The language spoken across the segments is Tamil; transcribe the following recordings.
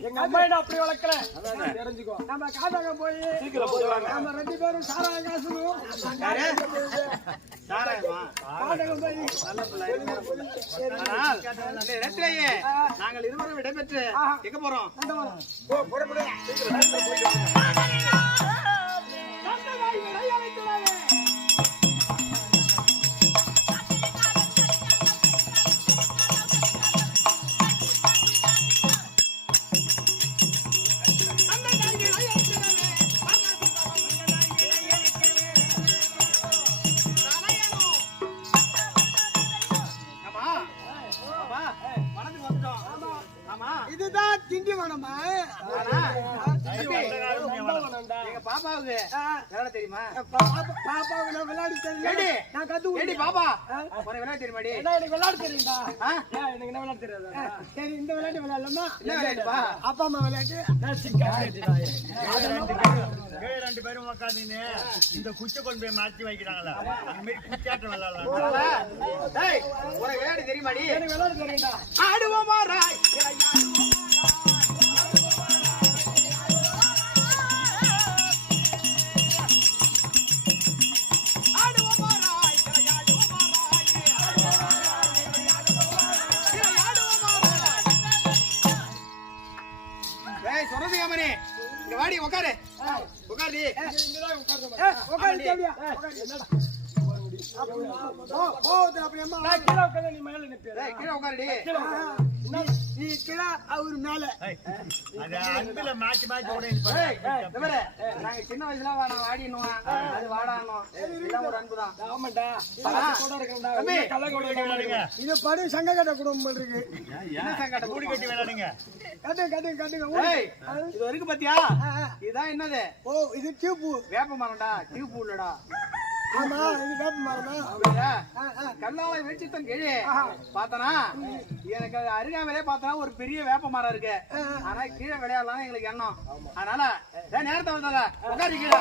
எங்க அம்மா என்ன அப்படி வளர்க்கல தெரிஞ்சுக்கோ நம்ம காதாக போய் சீக்கிரம் போய் வாங்க. நம்ம ரெண்டு பேரும் சாராயமா காதாக போய் நல்ல பிள்ளை இடத்திலேயே நாங்கள் இருவரும் விடைபெற்று எங்க போறோம்? போ எங்க பாப்பாவுக்கு விளையாட தெரியுமா பாப்பாவுக்கு நான் விளையாடி தெரியும் நான் கத்து ஏடி பாப்பா உனக்கு விளையாட தெரியுமாடி எனக்கு விளையாட தெரியும்டா எனக்கு என்ன விளையாட தெரியாது சரி இந்த விளையாட்டு விளையாடலாமா என்ன விளையாட்டுப்பா? அப்பா அம்மா விளையாட்டு ரெண்டு பேரும் உக்காந்துன்னு இந்த குச்சை கொண்டு போய் மாத்தி வைக்கிறாங்களா அந்த மாதிரி குச்சாட்டம் விளையாடலாம் உனக்கு விளையாட தெரியுமாடி எனக்கு விளையாட தெரியும்டா ஆடுவோமா ராய் ஆடுவோமா நான் கீழே உட்கார்ந்து நீ மேல கீழே உட்காருடி. நீ கீழே அவர் மேல. அன்பில மாத்தி மாத்தி கூட நாங்க சின்ன வயசுல நான் வாடினுவோம். அது வாடானோம் ஒரு அன்புதான். ஆமாண்டா. கூட கூட இது படு சங்ககட்ட குடும்பம் இருக்கு. என்ன சங்கடம் மூடி கட்டி விளையாடுங்க. கட்டு கட்டு கட்டுங்க. ஏய் இது வரைக்கும் பாத்தியா? இதுதான் என்னது? ஓ இது டியூப்பு வேப்ப மரம்டா. டியூப் உள்ளடா ஆமா இது வேப்ப மரமா கல்லால வெளிச்சத்தம் கீழே. பார்த்தனா எனக்கு அருகாமலே பார்த்தனா ஒரு பெரிய வேப்ப மரம் இருக்கு. ஆனா கீழே விளையாடலாம் எங்களுக்கு எண்ணம். அதனால நேரத்தை வந்தத உட்காரு கீழே.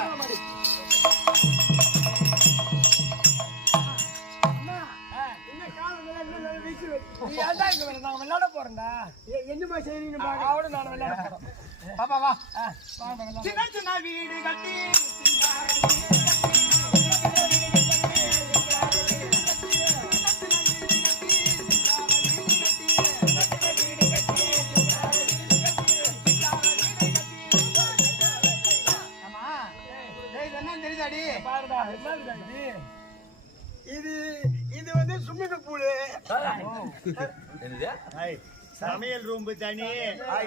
விளையாட போறேன்டா. எ- என்னம்மா செய்றீங்க பாக்க. அவட நான் விளையாட போறேன். பாப்பா வா. சின்ன சின்ன வீடு கட்டி இது இது இது இது வந்து ஸ்விம்மிங் பூலு சமையல் ரூம் தனி.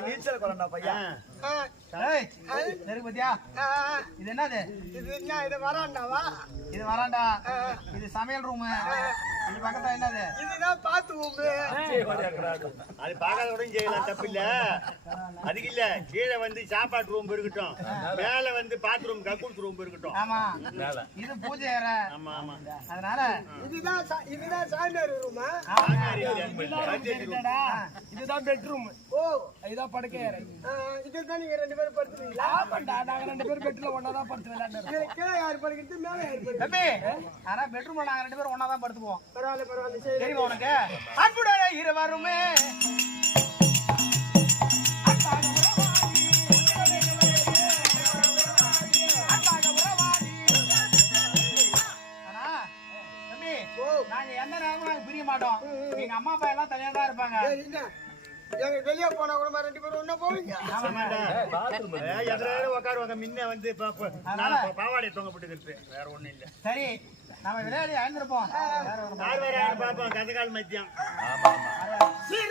நீச்சல் குழந்தா பையன் இது என்னது? இது என்ன இது வராண்டாவா? இது வராண்டா? இது சமையல் ரூம் இது பக்கத்துல என்னது? இதுதான் பாத்து அது பார்க்காத செய்யலாம் தப்பு இல்ல. அதுக்கு இல்ல கீழே வந்து சாப்பாட்டு ரூம் இருக்கட்டும். மேல வந்து பாத்ரூம் கக்கூஸ் ரூம் இருக்கட்டும். ஆமா. இது பூஜை அறை. ஆமா ஆமா. அதனால. இதுதான் இதுதான் சாயந்தரம் ரூமா இதுதான் பெட்ரூம் ஓ. இதுதான் படுக்கை அறை. இதுதான் நீங்க ரெண்டு பேரும் படுத்துறீங்களா ஆமாண்டா நாங்க ரெண்டு பேரும் பெட்ல ஒண்ணா தான் படுத்து விளையாடுறோம் கீழே யார் படுக்கிறது மேல யார் படுக்கிறது தம்பி ஆனா பெட்ரூம்ல நாங்க ரெண்டு பேரும் ஒண்ணா தான் படுத்துப்போம் பரவாயில்ல பரவாயில்ல சரி. தெரியுமா உனக்கு? அன்புடைய இருவருமே. நாங்க எந்த நேரமும் நாங்க பிரிய மாட்டோம். எங்க அம்மா அப்பா எல்லாம் தனியா தான் இருப்பாங்க. எங்க? வெளியே போனா கூட ரெண்டு பேரும் ஒண்ணா போவீங்க? ஏய், எதிரால உட்காருவாங்க. முன்ன வந்து பாவாடை தொங்க போட்டுக்கிறது வேற ஒண்ணும் இல்ல. சரி நம்ம விளையாடி யார் பாப்போம். கதகால் மத்தியம்.